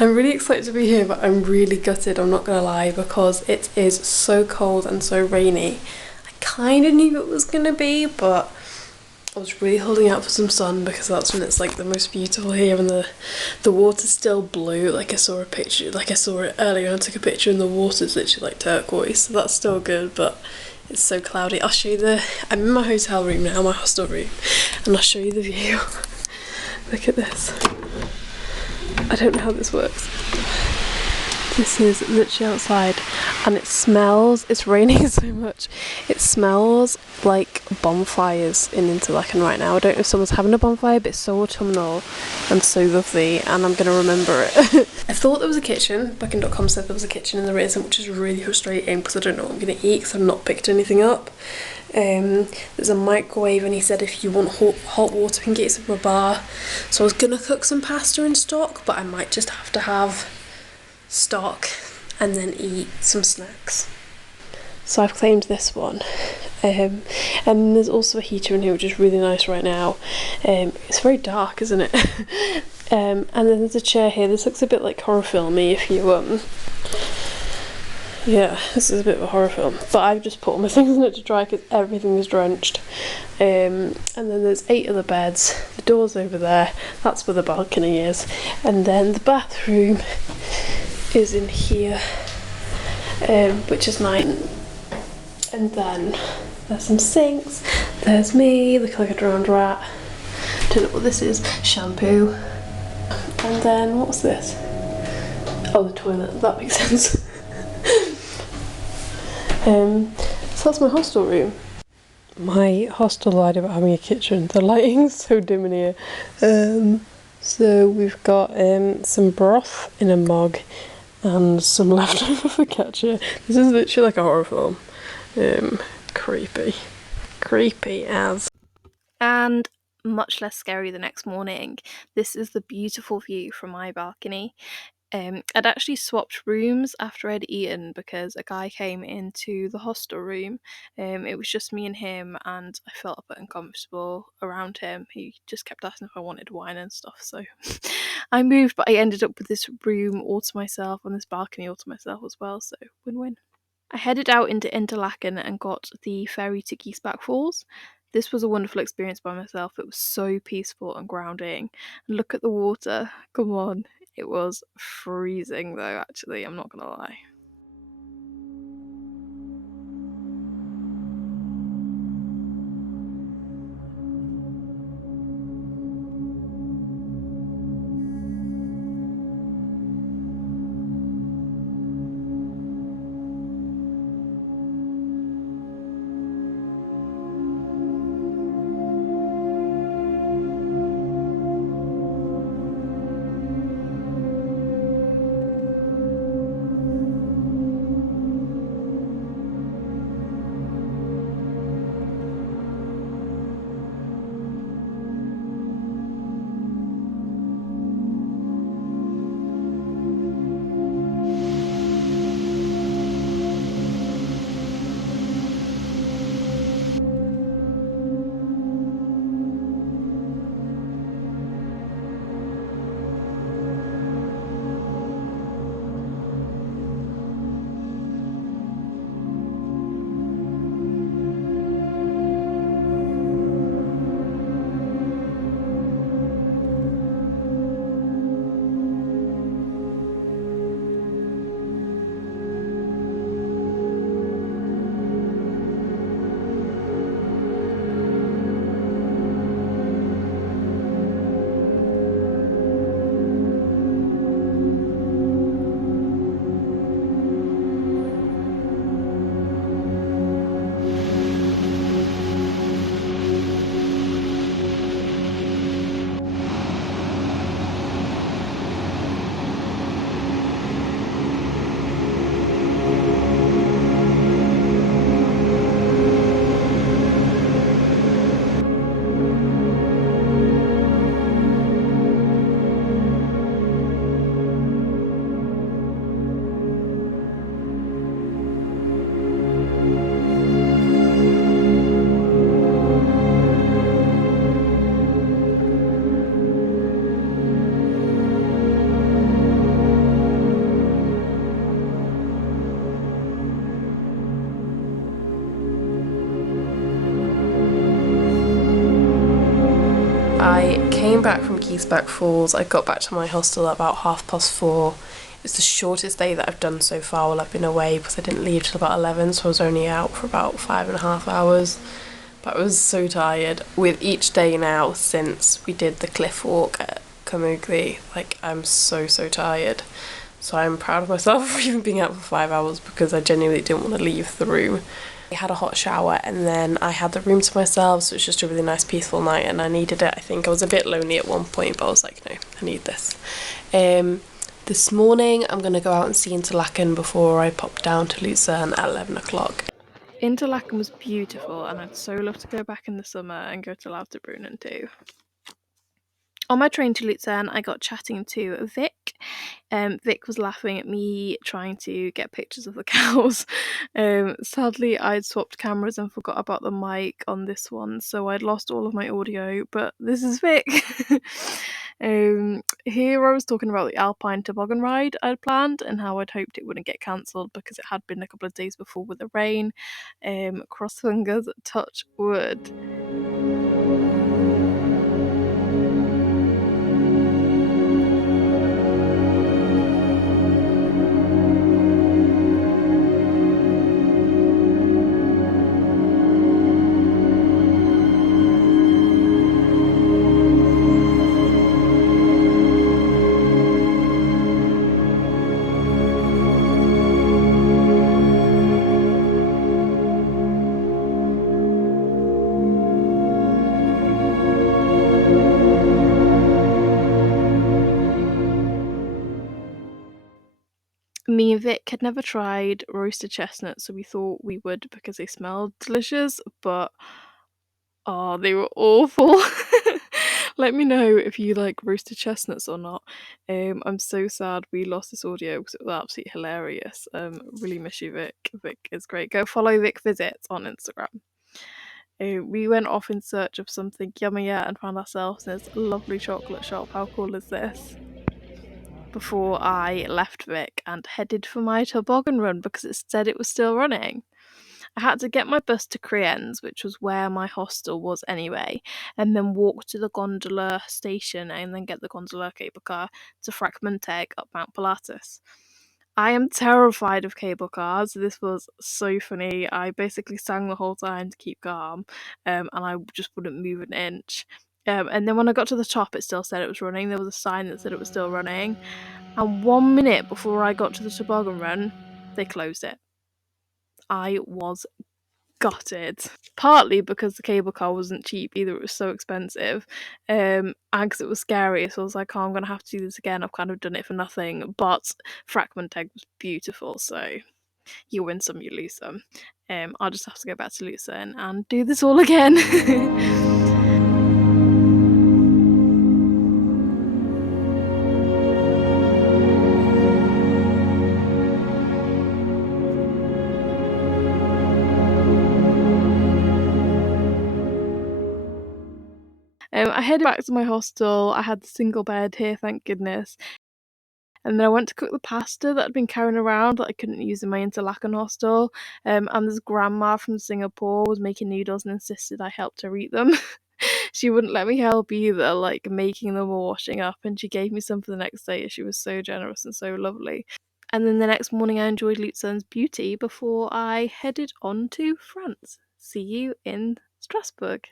I'm really excited to be here, but I'm really gutted, I'm not gonna lie, because it is so cold and so rainy. I kind of knew it was gonna be, but I was really holding out for some sun because that's when it's like the most beautiful here, and the water's still blue. Like I saw a picture, like I saw it earlier and I took a picture and the water's literally like turquoise, so that's still good, but it's so cloudy. I'll show you I'm in my hotel room now, my hostel room, and I'll show you the view. Look at this. I don't know how this works. This is literally outside and it smells, it's raining so much, it smells like bonfires in Interlaken right now. I don't know if someone's having a bonfire, but it's so autumnal and so lovely, and I'm going to remember it. I thought there was a kitchen, Booking.com said there was a kitchen and there isn't, which is really frustrating because I don't know what I'm going to eat because I've not picked anything up. There's a microwave and he said if you want hot water we can get you some from a bar, so I was going to cook some pasta in stock, but I might just have to have stock and then eat some snacks. So I've claimed this one, and there's also a heater in here which is really nice right now. It's very dark, isn't it? And then there's a chair here. This looks a bit like horror filmy if you yeah, this is a bit of a horror film, but I've just put all my things in it to dry because everything is drenched. And then there's 8 other beds, the door's over there, that's where the balcony is, and then the bathroom is in here, which is nice. And then there's some sinks, there's me looking like a drowned rat, don't know what this is, shampoo, and then what's this? Oh, the toilet, that makes sense. So that's my hostel room. My hostel lied about having a kitchen. The lighting's so dim in here. So we've got some broth in a mug and some leftover focaccia. This is literally like a horror film. Creepy as. And much less scary the next morning. This is the beautiful view from my balcony. I'd actually swapped rooms after I'd eaten because a guy came into the hostel room. It was just me and him, and I felt a bit uncomfortable around him. He just kept asking if I wanted wine and stuff, so I moved, but I ended up with this room all to myself and this balcony all to myself as well, so win-win. I headed out into Interlaken and got the ferry to Giesbach Falls. This was a wonderful experience by myself. It was so peaceful and grounding. And look at the water, come on. It was freezing though, actually, I'm not gonna lie. I came back from Keysback Falls. I got back to my hostel at about 4:30. It's the shortest day that I've done so far while I've been away because I didn't leave till about 11, so I was only out for about 5.5 hours. But I was so tired. With each day now since we did the cliff walk at Camugli, like I'm so tired. So I'm proud of myself for even being out for 5 hours because I genuinely didn't want to leave the room. I had a hot shower and then I had the room to myself, so it was just a really nice peaceful night and I needed it. I think I was a bit lonely at one point, but I was like, no, I need this. This morning I'm going to go out and see Interlaken before I pop down to Lucerne at 11 o'clock. Interlaken was beautiful and I'd so love to go back in the summer and go to Lauterbrunnen too. On my train to Lucerne, I got chatting to Vic. Vic was laughing at me trying to get pictures of the cows. Sadly, I'd swapped cameras and forgot about the mic on this one, so I'd lost all of my audio, but this is Vic. Here I was talking about the Alpine toboggan ride I'd planned and how I'd hoped it wouldn't get cancelled because it had been a couple of days before with the rain. Cross fingers, touch wood. Me and Vic had never tried roasted chestnuts, so we thought we would because they smelled delicious, but they were awful. Let me know if you like roasted chestnuts or not. I'm so sad we lost this audio because it was absolutely hilarious. Really miss you, Vic. Vic is great. Go follow Vic Visits on Instagram. We went off in search of something yummier and found ourselves in this lovely chocolate shop. How cool is this? Before I left Vic and headed for my toboggan run because it said it was still running. I had to get my bus to Criens, which was where my hostel was anyway, and then walk to the gondola station and then get the gondola cable car to Fragmenteg up Mount Pilatus. I am terrified of cable cars. This was so funny. I basically sang the whole time to keep calm, and I just wouldn't move an inch. And then when I got to the top, it still said it was running. There was a sign that said it was still running. And 1 minute before I got to the toboggan run, they closed it. I was gutted. Partly because the cable car wasn't cheap either, it was so expensive. And because it was scary, so I was like, oh, I'm going to have to do this again. I've kind of done it for nothing. But Fragmenteg was beautiful, so you win some, you lose some. I'll just have to go back to Lucerne and do this all again. I headed back to my hostel. I had the single bed here, thank goodness. And then I went to cook the pasta that I'd been carrying around that I couldn't use in my Interlaken hostel. And this grandma from Singapore was making noodles and insisted I helped her eat them. She wouldn't let me help either, like making them or washing up, and she gave me some for the next day. She was so generous and so lovely. And then the next morning I enjoyed Lucerne's beauty before I headed on to France. See you in Strasbourg.